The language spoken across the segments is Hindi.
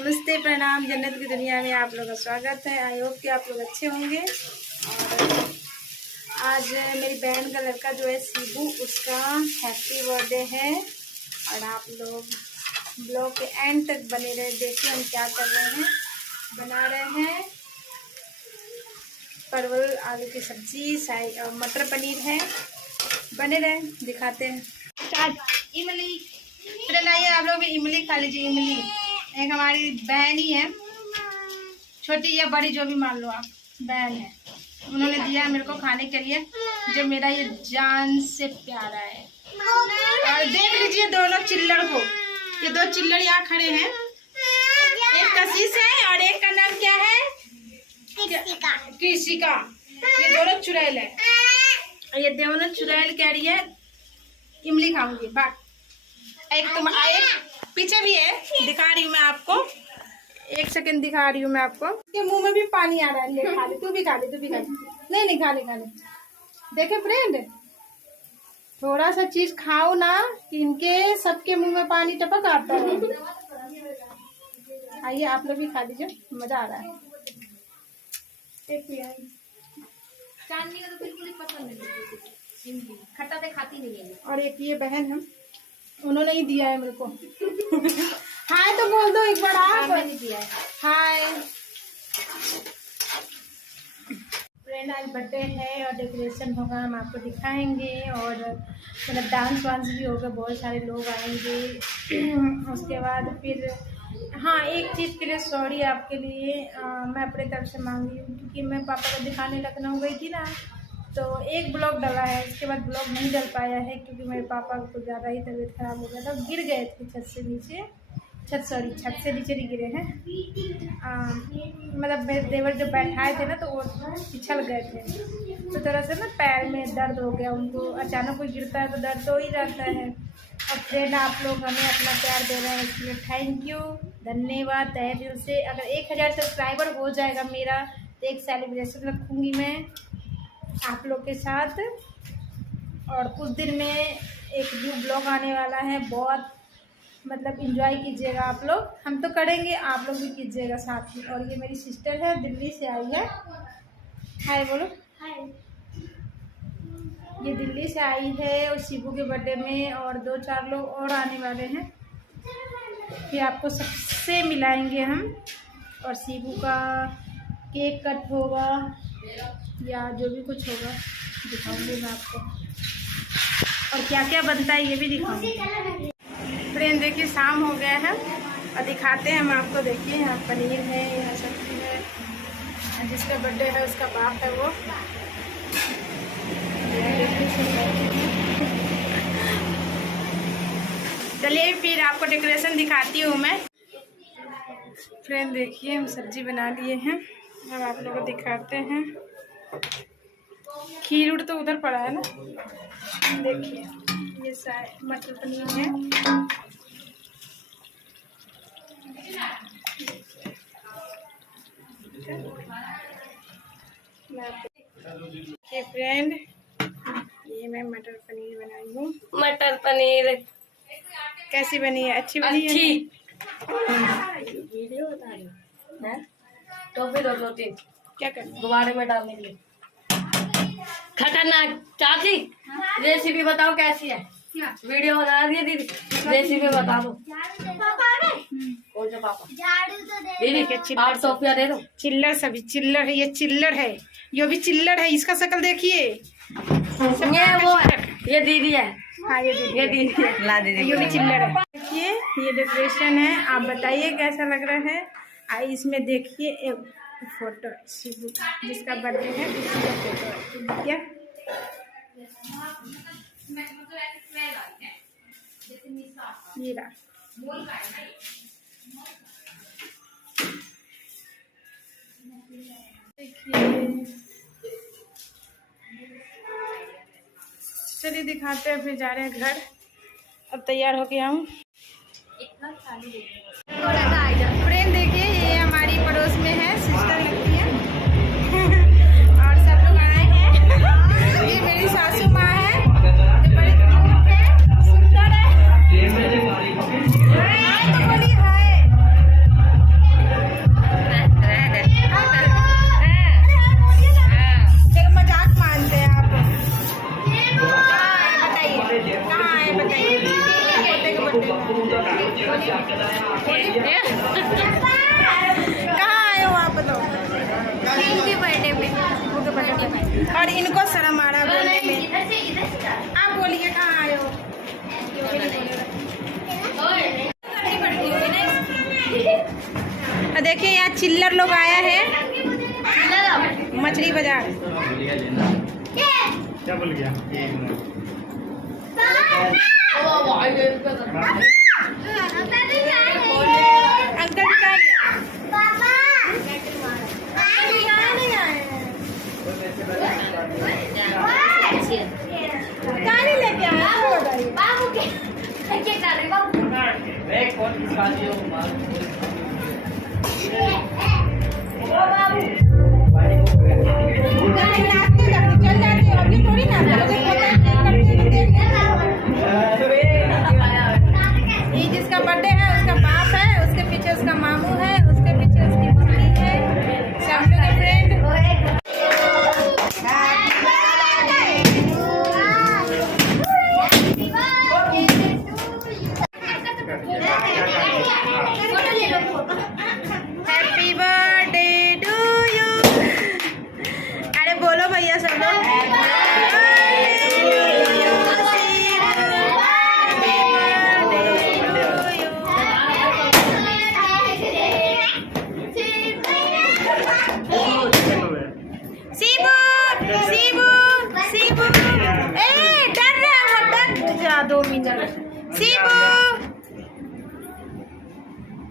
नमस्ते, प्रणाम। जन्नत की दुनिया में आप लोगों का स्वागत है। आई होप कि आप लोग अच्छे होंगे। और आज मेरी बहन का लड़का जो है शिबू, उसका हैप्पी बर्थडे है। और आप लोग ब्लॉग के एंड तक बने रहे, देखिए हम क्या कर रहे हैं। बना रहे हैं परवल आलू की सब्जी, शाही और मटर पनीर है। बने रहे, दिखाते हैं। इमली लाइए, आप लोग भी इमली खा लीजिए। इमली एक हमारी बहन ही है, छोटी या बड़ी जो भी मान लो आप, बहन है। उन्होंने दिया मेरे को खाने के लिए, जो मेरा ये जान से प्यारा है। और देख लीजिए दोनों चिल्लड़ को, ये दो चिल्लड़ यहाँ खड़े हैं। एक कशिश है और एक का नाम क्या है? कृषिका। ये दोनों चुड़ैल है। ये दोनों चुड़ैल कह रही है इमली खाऊंगी। बात एक पीछे भी है, दिखा रही हूँ मैं आपको। एक सेकंड दिखा रही हूँ मैं आपको। के मुंह में भी पानी आ रहा है। ले खा ले, तू भी खा ले, तू भी खा ले। नहीं खा ले। देखे फ्रेंड, थोड़ा सा चीज खाओ ना, इनके सबके मुंह में पानी टपक आता है। आइए आप लोग भी खा लीजिए, मजा आ रहा है। एक चांदनी तो बिल्कुल ही पसंद नहीं, खट्टा तो खाती नहीं है। और एक ये बहन है, उन्होंने ही दिया है मेरे को। हाय तो बोल दो एक बार आप। मैंने दिया है। हाय फ्रेंड, आज बर्थडे है और डेकोरेशन होगा, हम आपको दिखाएंगे। और मतलब डांस वांस भी होगा, बहुत सारे लोग आएंगे। उसके बाद फिर हाँ, एक चीज़ के लिए सॉरी आपके लिए, मैं अपने तरफ से मांगी हूँ, क्योंकि मैं पापा को दिखाने लखनऊ गई थी ना, तो एक ब्लॉग डला है, उसके बाद ब्लॉग नहीं डल पाया है, क्योंकि मेरे पापा को ज़्यादा ही तबीयत खराब हो गया था। गिर गए थे छत से नीचे नहीं गिरे हैं। मतलब मेरे देवर जब बैठाए थे ना, तो वो पिछल गए थे, तो तरह से ना पैर में दर्द हो गया उनको। अचानक कोई गिरता है तो दर्द तो ही जाता है। और फ्रेंड, आप लोग हमें अपना प्यार दे रहे हैं, इसलिए थैंक यू, धन्यवाद तहे दिल से। अगर 1000 सब्सक्राइबर हो जाएगा मेरा, तो एक सेलिब्रेशन रखूँगी मैं आप लोग के साथ। और उस दिन में एक न्यू ब्लॉग आने वाला है, बहुत मतलब एंजॉय कीजिएगा आप लोग। हम तो करेंगे, आप लोग भी कीजिएगा साथ में। और ये मेरी सिस्टर है, दिल्ली से आई है। हाय बोलो। हाय। ये दिल्ली से आई है और शिबू के बर्थडे में, और 2-4 लोग और आने वाले हैं। फिर आपको सबसे मिलाएंगे हम, और शिबू का केक कट होगा या जो भी कुछ होगा दिखाऊंगी मैं आपको, और क्या क्या बनता है ये भी दिखाऊंगी। फ्रेंड देखिए, शाम हो गया है और दिखाते हैं हम आपको। देखिए यहाँ पनीर है, यहाँ सब्जी है। जिसका बर्थडे है उसका बाप है वो। चलिए फिर आपको डेकोरेशन दिखाती हूँ मैं। फ्रेंड देखिए, हम सब्जी बना लिए हैं, अब आप लोगों को दिखाते हैं। खीर उड़ तो उधर पड़ा है ना, देखिए ये मटर पनीर है। देखिए फ्रेंड, ये मैं मटर पनीर बनाई हूँ। मटर पनीर कैसी बनी है? अच्छी बनी है? वीडियो बता रही है। टोपी दो 2-3 क्या करना? गुब्बारे में डालने के लिए। खतरनाक चाची, रेसिपी बताओ कैसी है? वीडियो बना रही है दीदी, रेसिपी बता दो। कौन सा पापा? दीदी के 800 रुपया दे दो। चिल्लर, सभी चिल्लर है। ये चिल्लर है, ये भी चिल्लर है। इसका शक्ल देखिए, ये वो है, ये दीदी है। हाँ ये दीदी है। ला दीदी, ये भी चिल्लर है। देखिए ये डेकोरेशन है, आप बताइए कैसा लग रहा है। आई इसमें देखिए एक फोटो शिबू, जिसका बर्थडे है उसका फोटो है। क्या ये रहा। देखिए, चलिए दिखाते हैं, फिर जा रहे हैं घर। अब तैयार हो गया हम। फ्रेंड देखिए, ये हमारी पड़ोस में है, सिस्टर लगती है। और सब लोग आए हैं। ये मेरी सासू माँ है, जो बड़ी क्यूट है, सुंदर है। हाय तो बोली हाय। रहे हैं। कहाँ आए हो आप बताओ? उनके बर्थडे पे। उनके बर्थडे पे। और इनको शर्म आ रहा है बोलने में। आप बोलिए कहाँ आए हो? देखिए यहाँ चिल्लर लोग आया है मछली बाजार। क्या बोल गया? अंकल जी कहाँ गया? कहाँ नहीं लेके आए? बाबू के क्या कर रहे बाबू? चल जाते हो अभी थोड़ी ना ये जिसका बर्थडे है उसका बाप है, उसके पीछे उसका मामू है, उसके पीछे उसकी मम्मी है, सब लोग friend. Happy birthday to you. अरे बोलो भैया सब लोग।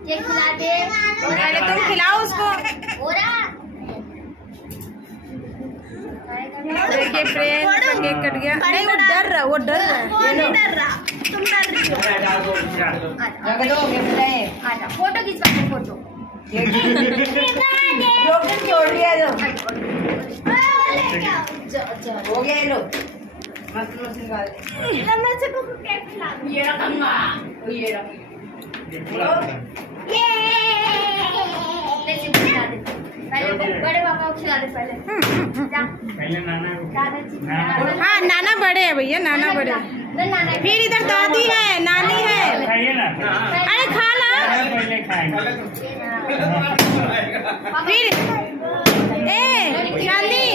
ये खिला दे। अरे तुम खिलाओ उसको। देखिए फ्रेंड केक कट गया। नहीं वो डर रहा तुम डर रही हो। आजा फोटो खिंचवा दो फोटो। छोड़ दिया जो हो गया ये लो। ये रखूंगा। ये रखूंगा। पहले बड़े पापा को खिला दे पहले। पहले नाना को। हाँ नाना बड़े है भैया, नाना बड़े। फिर इधर दादी है, नानी है। खाइए ना। अरे खा ला। पहले खाएंगे। फिर नानी,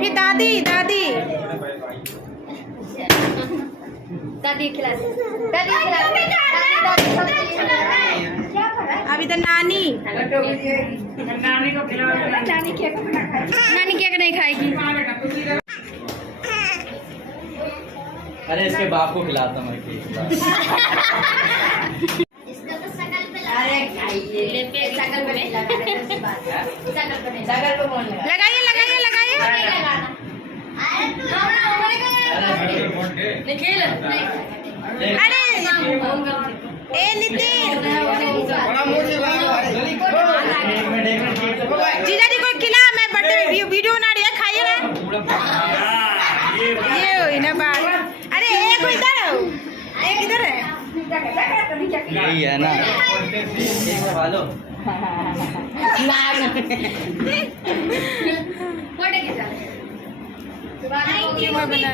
फिर दादी दादी दादी खिला दे। दादी खिला दे। दादी सब खिला दे। अब इधर नानी। नानी को खिलाओ। नानी केक नहीं खाएगी। अरे इसके बाप को खिलाता मैं केक। इसका तो शकल पे अरे खाइए शकल पे नहीं लगा शकल पे नहीं लगाइए लगाइए लगाइए। निखिल अरे ए नितिन जीजा जी को खिला। मैं बर्थडे वीडियो बना रही है, खाइए ना। ये हुई ना बात। अरे एक इधर है, एक इधर है। यही है ना। केक खा लो। फोटो खिंचा मैं बना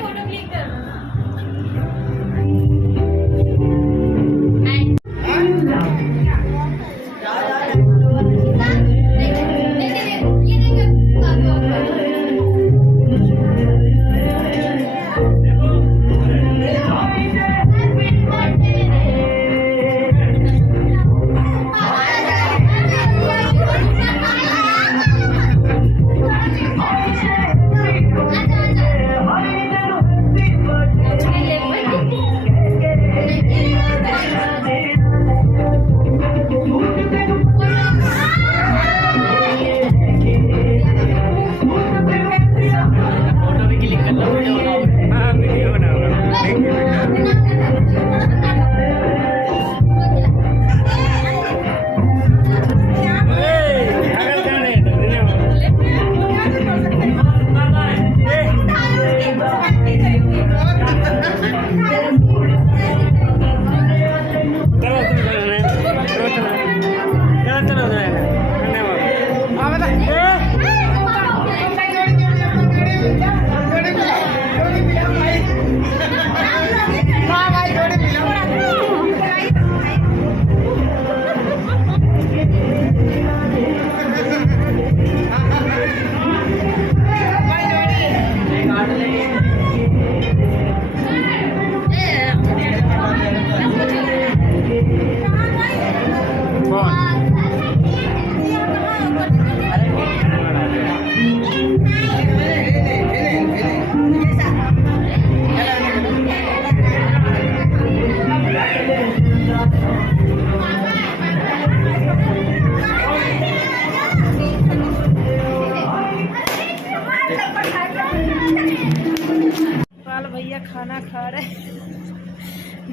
खाना खा रहे।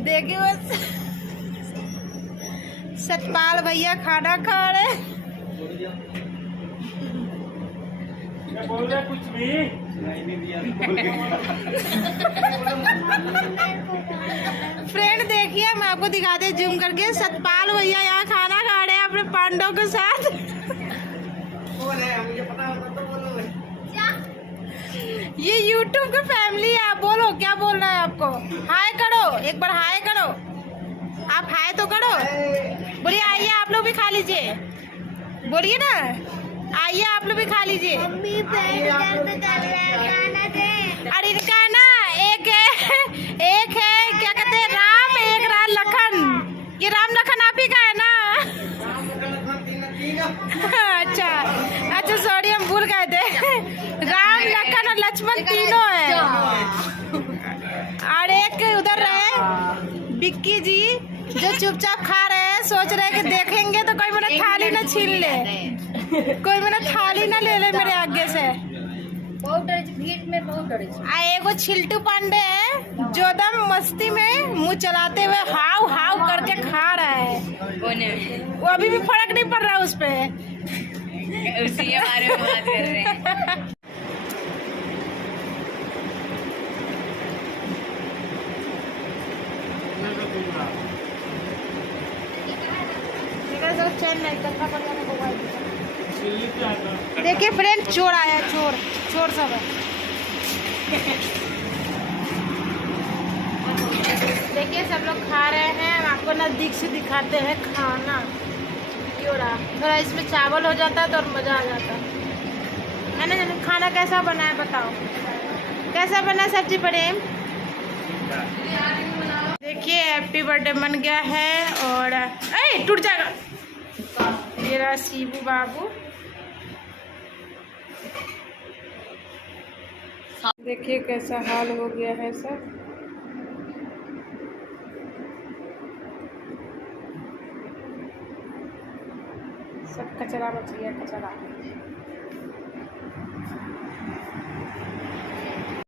देखिए बस सतपाल भैया खाना खा रहे। बोल रहे कुछ भी फ्रेंड देखिए, मैं आपको दिखाते जूम करके, सतपाल भैया यहाँ खाना खा रहे हैं अपने पांडव के साथ। ये YouTube का फैमिली है। आप बोलो, क्या बोलना है आपको? हाय करो, एक बार हाय करो। आप हाय तो करो। बोलिए आइए आप लोग भी खा लीजिए। बोलिए ना, आइए आप लोग भी खा लीजिए। अरे इनका ना एक है क्या कहते हैं, राम, एक राम लखन। ये राम लखन आप ही का है ना? अच्छा अच्छा, सॉरी हम भूल गए थे। राम लखन और लक्ष्मण तीनों है। और एक उधर रहे बिक्की जी, जो चुपचाप खा रहे हैं, सोच रहे हैं कि देखेंगे तो कोई मेरा थाली ना छीन ले, कोई मेरा थाली ना ले ले मेरे आगे से। एगो छिल्टू पांडे है जो दम मस्ती में मुंह चलाते हुए हाव हाव करके खा रहा है। वो अभी भी फर्क नहीं पड़ रहा उस पे। उसी के बारे में बात कर रहे हैं। देखिए फ्रेंड, चोर आया, चोर चोर सब है। देखिए सब लोग खा रहे हैं। हम आपको नजदीक से दिखाते हैं खाना। थोड़ा इसमें चावल हो जाता है तो और मज़ा आ जाता है ना। खाना कैसा बना है बताओ, कैसा बना सब्जी प्रेम? देखिए हैप्पी बर्थडे बन गया है और टूट जाएगा। ये रहा शिबू बाबू। देखिए कैसा हाल हो गया है सब। सब कचरा मच गया, कचरा।